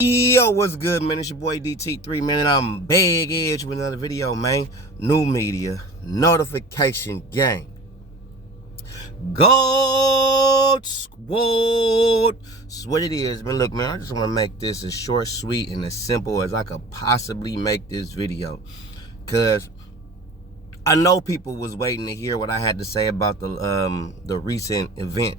Yo, what's good, man? It's your boy DT3, man, and I'm Big Edge with another video, man. New media, notification gang. Gold Squad. That's what it is, man. Look, man, I just want to make this as short, sweet, and as simple as I could possibly make this video. Because I know people was waiting to hear what I had to say about the recent event,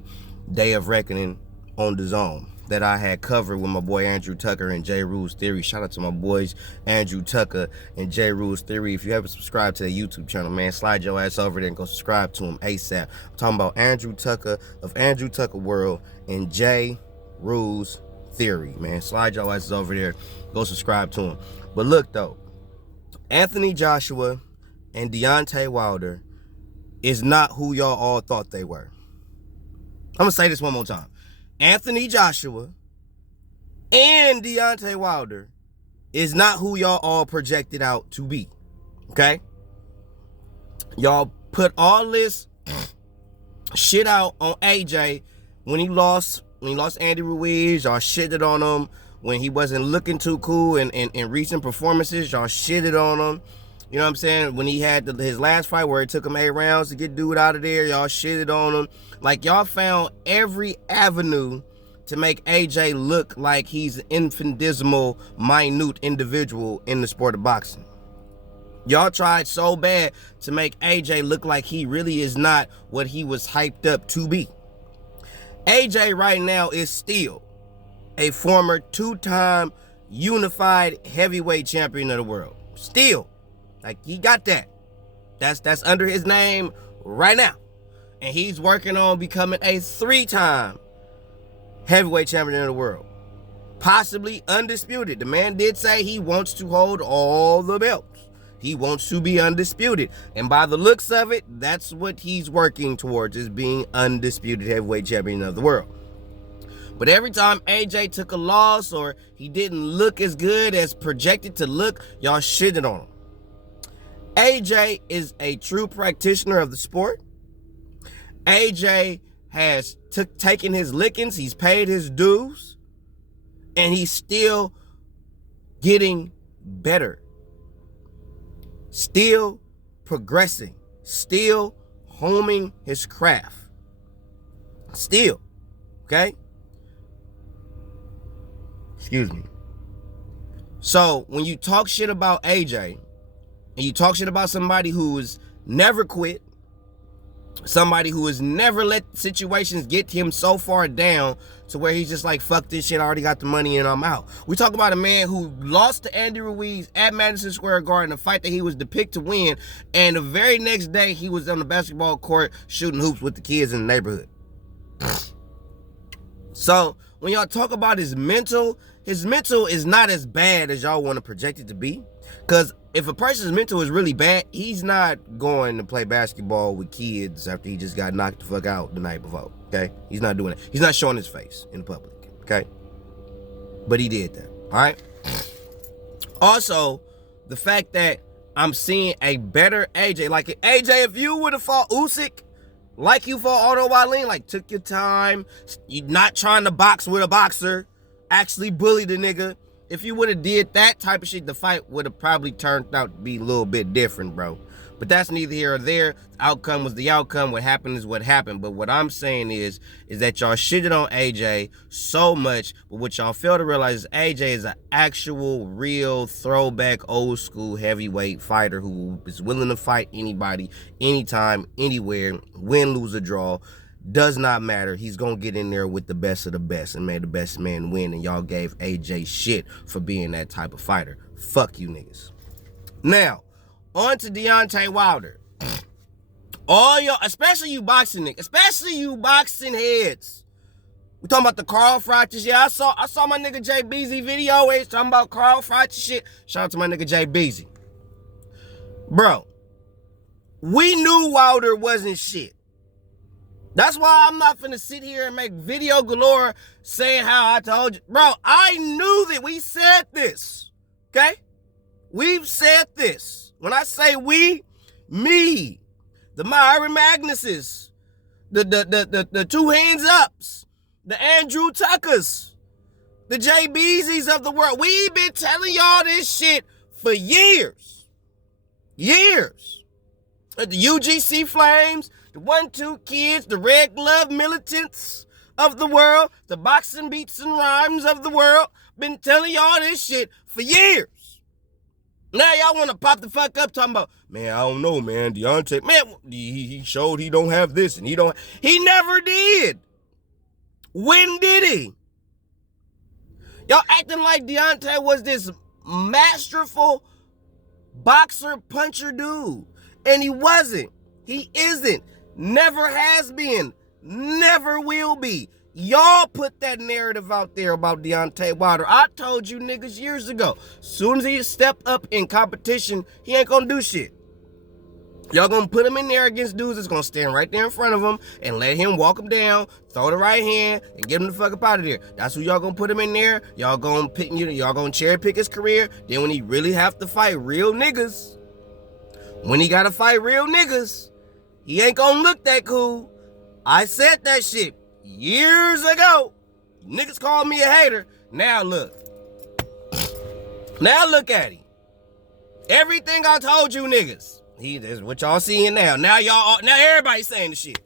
Day of Reckoning on the Zone, that I had covered with my boy Andrew Tucker and J. Rules Theory. Shout out to my boys Andrew Tucker and J. Rules Theory. If you haven't subscribed to the YouTube channel, man, slide your ass over there and go subscribe to him ASAP. I'm talking about Andrew Tucker of Andrew Tucker World and J. Rules Theory, man. Slide your asses over there, go subscribe to him. But look though, Anthony Joshua and Deontay Wilder is not who y'all all thought they were. I'm gonna say this one more time. Anthony Joshua and Deontay Wilder is not who y'all all projected out to be. Okay? Y'all put all this shit out on AJ when he lost Andy Ruiz. Y'all shitted on him when he wasn't looking too cool in recent performances. Y'all shitted on him. You know what I'm saying? When he had his last fight where it took him 8 rounds to get dude out of there, y'all shitted on him. Like, y'all found every avenue to make AJ look like he's an infinitesimal, minute individual in the sport of boxing. Y'all tried so bad to make AJ look like he really is not what he was hyped up to be. AJ right now is still a former 2-time unified heavyweight champion of the world. Still. Like, he got that. That's under his name right now. And he's working on becoming a 3-time heavyweight champion of the world. Possibly undisputed. The man did say he wants to hold all the belts. He wants to be undisputed. And by the looks of it, that's what he's working towards, is being undisputed heavyweight champion of the world. But every time AJ took a loss or he didn't look as good as projected to look, y'all shitted on him. AJ is a true practitioner of the sport. AJ has taken his lickings, he's paid his dues, and he's still getting better. Still progressing. Still homing his craft. Still. Okay? Excuse me. So, when you talk shit about AJ, and you talk shit about somebody who has never quit, somebody who has never let situations get him so far down to where he's just like, fuck this shit, I already got the money and I'm out. We talk about a man who lost to Andy Ruiz at Madison Square Garden, a fight that he was depicted to win, and the very next day he was on the basketball court shooting hoops with the kids in the neighborhood. So, when y'all talk about his mental is not as bad as y'all want to project it to be. Because if a person's mental is really bad, he's not going to play basketball with kids after he just got knocked the fuck out the night before, okay? He's not doing it. He's not showing his face in public, okay? But he did that, all right? Also, the fact that I'm seeing a better AJ. Like, AJ, if you would have fought Usyk like you fought Otto Wallin, like, took your time, you're not trying to box with a boxer, actually bully the nigga. If you would have did that type of shit, the fight would have probably turned out to be a little bit different, bro. But that's neither here or there. The outcome was the outcome. What happened is what happened. But what I'm saying is that y'all shitted on AJ so much, but what y'all fail to realize is AJ is an actual, real, throwback, old school heavyweight fighter who is willing to fight anybody, anytime, anywhere, win, lose, or draw. Does not matter. He's going to get in there with the best of the best and made the best man win. And y'all gave AJ shit for being that type of fighter. Fuck you niggas. Now, on to Deontay Wilder. All y'all, especially you boxing niggas, especially you boxing heads. We talking about the Carl Froch's. Yeah, I saw my nigga Jay Beezy video where he's talking about Carl Froch's shit. Shout out to my nigga Jay Beezy. Bro, we knew Wilder wasn't shit. That's why I'm not finna sit here and make video galore saying how I told you. Bro, I knew that. We said this. Okay? We've said this. When I say we, me, the Myron Magnuses, the two hands ups, the Andrew Tuckers, The JBZs of the world. We've been telling y'all this shit for years. Years. The UGC Flames, the 1-2 Kids, the Red Glove Militants of the world, the Boxing Beats and Rhymes of the world. Been telling y'all this shit for years. Now y'all want to pop the fuck up talking about, man, I don't know, man, Deontay, man, he showed he don't have this and he never did. When did he? Y'all acting like Deontay was this masterful boxer puncher dude. And he wasn't. He isn't. Never has been. Never will be. Y'all put that narrative out there about Deontay Wilder. I told you niggas years ago. Soon as he step up in competition, he ain't gonna do shit. Y'all gonna put him in there against dudes that's gonna stand right there in front of him and let him walk him down, throw the right hand, and get him the fuck up out of there. That's who y'all gonna put him in there. Y'all gonna cherry pick his career. Then when he really have to fight real niggas, when he gotta fight real niggas, he ain't gonna look that cool. I said that shit years ago. Niggas called me a hater. Now look. Now look at him. Everything I told you niggas. This is what y'all seeing now. Now everybody saying the shit.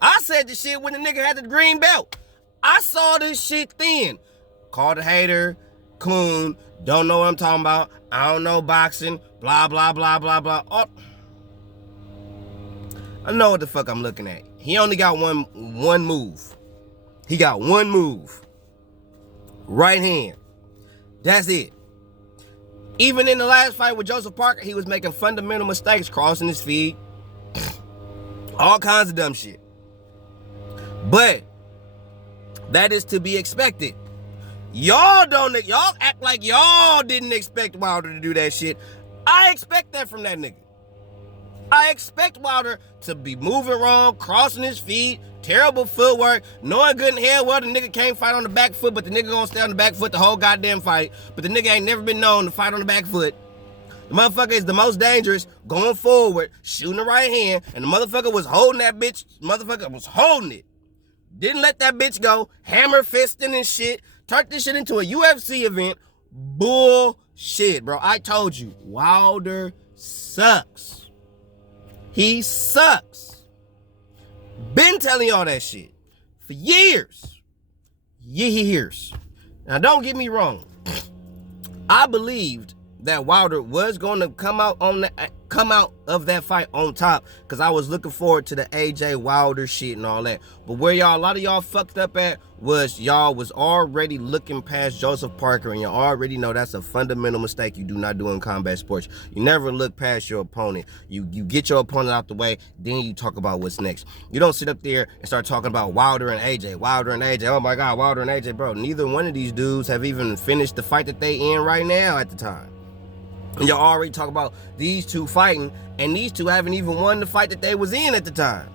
I said the shit when the nigga had the green belt. I saw this shit then. Called a hater, coon, don't know what I'm talking about. I don't know boxing, blah, blah, blah, blah, blah. Oh. I know what the fuck I'm looking at. He only got one move. He got one move. Right hand. That's it. Even in the last fight with Joseph Parker, he was making fundamental mistakes, crossing his feet. All kinds of dumb shit. But that is to be expected. Y'all act like y'all didn't expect Wilder to do that shit. I expect that from that nigga. I expect Wilder to be moving wrong, crossing his feet, terrible footwork, knowing good and hell well the nigga can't fight on the back foot, but the nigga gonna stay on the back foot the whole goddamn fight. But the nigga ain't never been known to fight on the back foot. The motherfucker is the most dangerous going forward, shooting the right hand, and the motherfucker was holding that bitch. Motherfucker was holding it. Didn't let that bitch go, hammer fisting and shit. Turned this shit into a UFC event. Bullshit, bro. I told you, Wilder sucks. He sucks. Been telling y'all that shit for years. Years. Now, don't get me wrong. I believed that Wilder was going to come out of that fight on top because I was looking forward to the AJ Wilder shit and all that. But where a lot of y'all fucked up at was y'all was already looking past Joseph Parker, and you already know that's a fundamental mistake you do not do in combat sports. You never look past your opponent. You get your opponent out the way, then you talk about what's next. You don't sit up there and start talking about Wilder and AJ. Oh my God, Wilder and AJ, bro. Neither one of these dudes have even finished the fight that they in right now at the time. And y'all already talk about these two fighting, and these two haven't even won the fight that they was in at the time.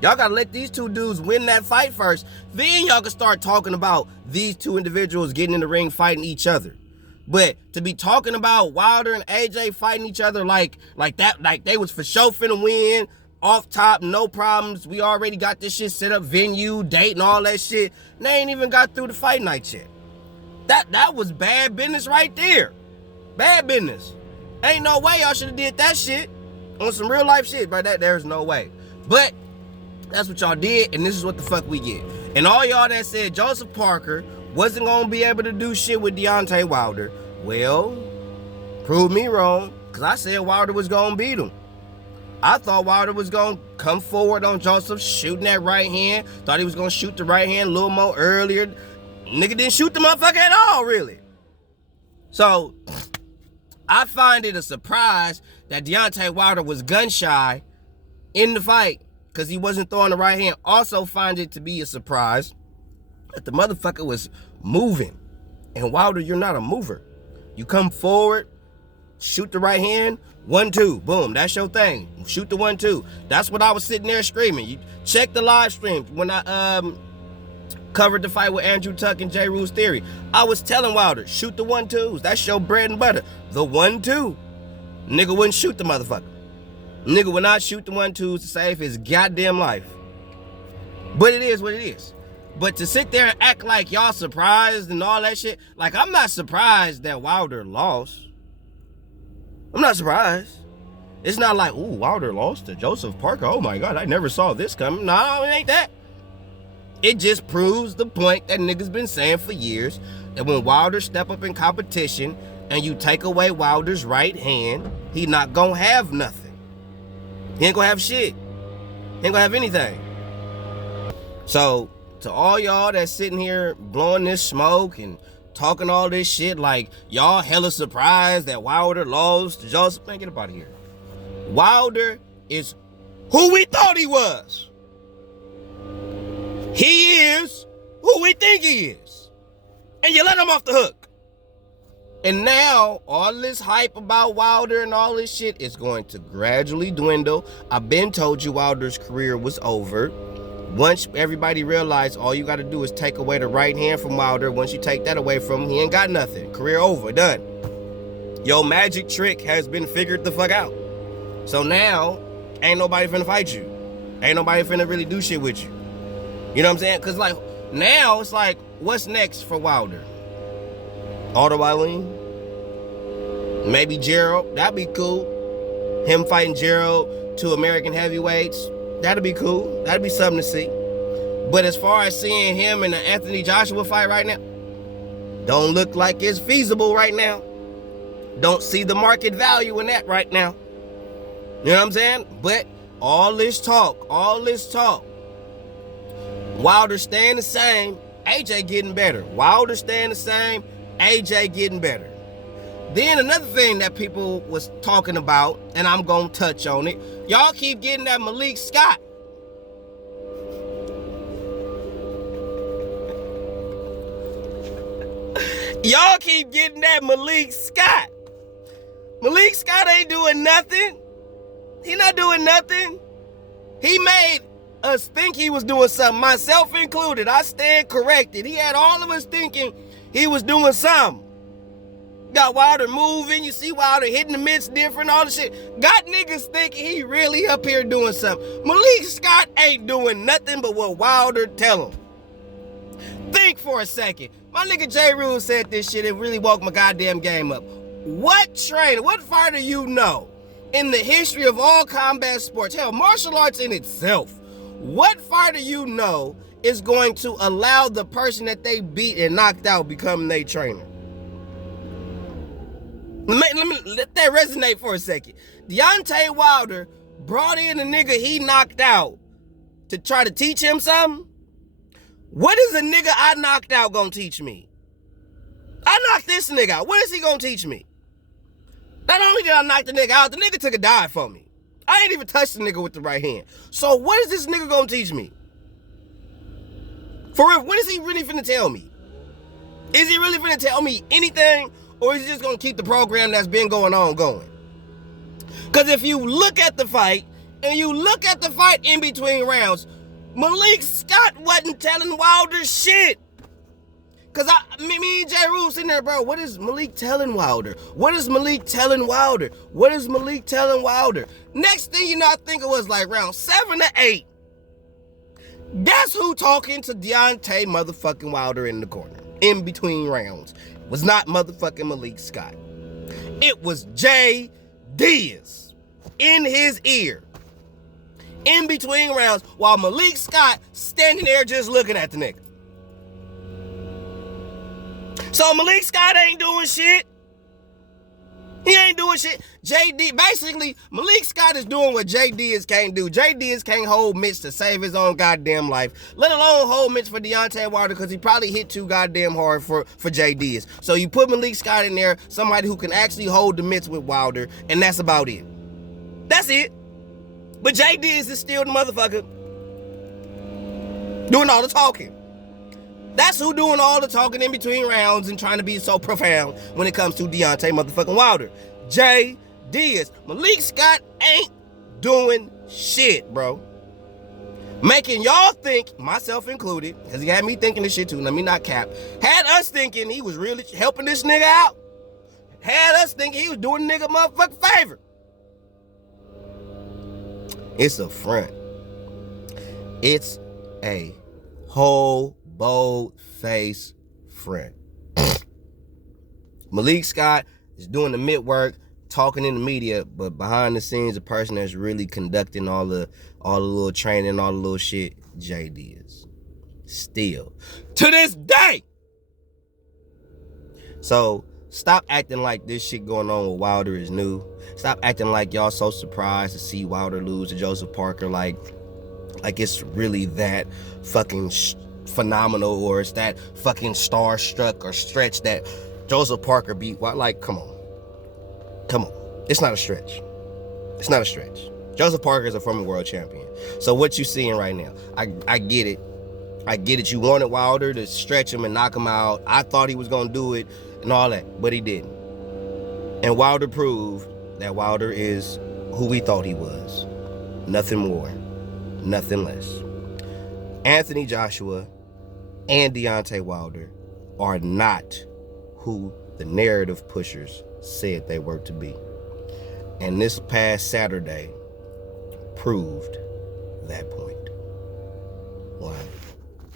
Y'all gotta let these two dudes win that fight first. Then y'all can start talking about these two individuals getting in the ring fighting each other. But to be talking about Wilder and AJ fighting each other like that, like they was for sure finna win, off top, no problems. We already got this shit set up, venue, date, and all that shit. And they ain't even got through the fight night yet. That was bad business right there. Bad business. Ain't no way y'all should have did that shit on some real life shit, but there's no way. But that's what y'all did, and this is what the fuck we get. And all y'all that said Joseph Parker wasn't gonna be able to do shit with Deontay Wilder, well, prove me wrong, because I said Wilder was gonna beat him. I thought Wilder was gonna come forward on Joseph, shooting that right hand. Thought he was gonna shoot the right hand a little more earlier. Nigga didn't shoot the motherfucker at all, really. So I find it a surprise that Deontay Wilder was gun shy in the fight because he wasn't throwing the right hand. Also find it to be a surprise that the motherfucker was moving. And Wilder, you're not a mover. You come forward, shoot the right hand, 1-2, boom, that's your thing. Shoot the 1-2. That's what I was sitting there screaming. You check the live stream when I covered the fight with Andrew Tuck and J. Rule's Theory. I was telling Wilder, shoot the 1-2s. That's your bread and butter. The 1-2. Nigga wouldn't shoot the motherfucker. Nigga would not shoot the 1-2s to save his goddamn life. But it is what it is. But to sit there and act like y'all surprised and all that shit, like, I'm not surprised that Wilder lost. I'm not surprised. It's not like, ooh, Wilder lost to Joseph Parker. Oh my God, I never saw this coming. No, it ain't that. It just proves the point that niggas been saying for years, that when Wilder step up in competition and you take away Wilder's right hand, he not gonna have nothing. He ain't gonna have shit. He ain't gonna have anything. So, to all y'all that's sitting here blowing this smoke and talking all this shit like y'all hella surprised that Wilder lost to Joseph, man, get up out of here. Wilder is who we thought he was. He is who we think he is. And you let him off the hook. And now, all this hype about Wilder and all this shit is going to gradually dwindle. I've been told you Wilder's career was over. Once everybody realized all you got to do is take away the right hand from Wilder, once you take that away from him, he ain't got nothing. Career over, done. Your magic trick has been figured the fuck out. So now, ain't nobody finna fight you. Ain't nobody finna really do shit with you. You know what I'm saying? Because, like, now it's like, what's next for Wilder? Otto Eileen? Maybe Gerald? That'd be cool. Him fighting Gerald, 2 American heavyweights. That'd be cool. That'd be something to see. But as far as seeing him in the Anthony Joshua fight right now, don't look like it's feasible right now. Don't see the market value in that right now. You know what I'm saying? But all this talk, Wilder staying the same, AJ getting better. Wilder staying the same, AJ getting better. Then another thing that people was talking about, and I'm gonna touch on it, y'all keep getting that Malik Scott. Y'all keep getting that Malik Scott. Malik Scott ain't doing nothing. He not doing nothing. He made us think he was doing something, myself included. I stand corrected. He had all of us thinking he was doing something. Got Wilder moving, you see Wilder hitting the mitts different, all the shit. Got niggas thinking he really up here doing something. Malik Scott ain't doing nothing but what Wilder tell him. Think for a second. My nigga J. Rule said this shit and really woke my goddamn game up. What trainer, what fighter you know in the history of all combat sports, hell, martial arts in itself, what fighter you know is going to allow the person that they beat and knocked out become their trainer? Let that resonate for a second. Deontay Wilder brought in a nigga he knocked out to try to teach him something. What is a nigga I knocked out gonna teach me? I knocked this nigga out. What is he gonna teach me? Not only did I knock the nigga out, the nigga took a dive for me. I ain't even touched the nigga with the right hand. So what is this nigga gonna teach me? For real, what is he really finna tell me? Is he really finna tell me anything? Or is he just gonna keep the program that's been going on going? Because if you look at the fight, and you look at the fight in between rounds, Malik Scott wasn't telling Wilder shit. Because me and J. Rule sitting there, bro, what is Malik telling Wilder? What is Malik telling Wilder? What is Malik telling Wilder? Next thing you know, I think it was like round 7 or 8. Guess who talking to Deontay motherfucking Wilder in the corner? In between rounds. It was not motherfucking Malik Scott. It was J. Diaz in his ear. In between rounds, while Malik Scott standing there just looking at the nigga. So Malik Scott ain't doing shit. He ain't doing shit. JD, basically, Malik Scott is doing what J. Diaz can't do. J. Diaz can't hold mitts to save his own goddamn life, let alone hold mitts for Deontay Wilder, because he probably hit too goddamn hard for J. Diaz. So you put Malik Scott in there, somebody who can actually hold the mitts with Wilder, and that's about it. That's it. But J. Diaz is still the motherfucker doing all the talking. That's who doing all the talking in between rounds and trying to be so profound when it comes to Deontay motherfucking Wilder. J. Diaz. Malik Scott ain't doing shit, bro. Making y'all think, myself included, because he had me thinking this shit too, let me not cap, had us thinking he was really helping this nigga out. Had us thinking he was doing the nigga a motherfucking favor. It's a front. It's a whole bold-faced friend. Malik Scott is doing the mid work, talking in the media, but behind the scenes, the person that's really conducting all the little training, all the little shit, JD is. Still. To this day! So, stop acting like this shit going on with Wilder is new. Stop acting like y'all so surprised to see Wilder lose to Joseph Parker, like it's really that fucking phenomenal, or it's that fucking starstruck or stretch that Joseph Parker beat. Like, come on. It's not a stretch. Joseph Parker is a former world champion. So what you seeing right now, I get it. You wanted Wilder to stretch him and knock him out. I thought he was going to do it and all that, but he didn't. And Wilder proved that Wilder is who we thought he was. Nothing more, nothing less. Anthony Joshua and Deontay Wilder are not who the narrative pushers said they were to be. And this past Saturday proved that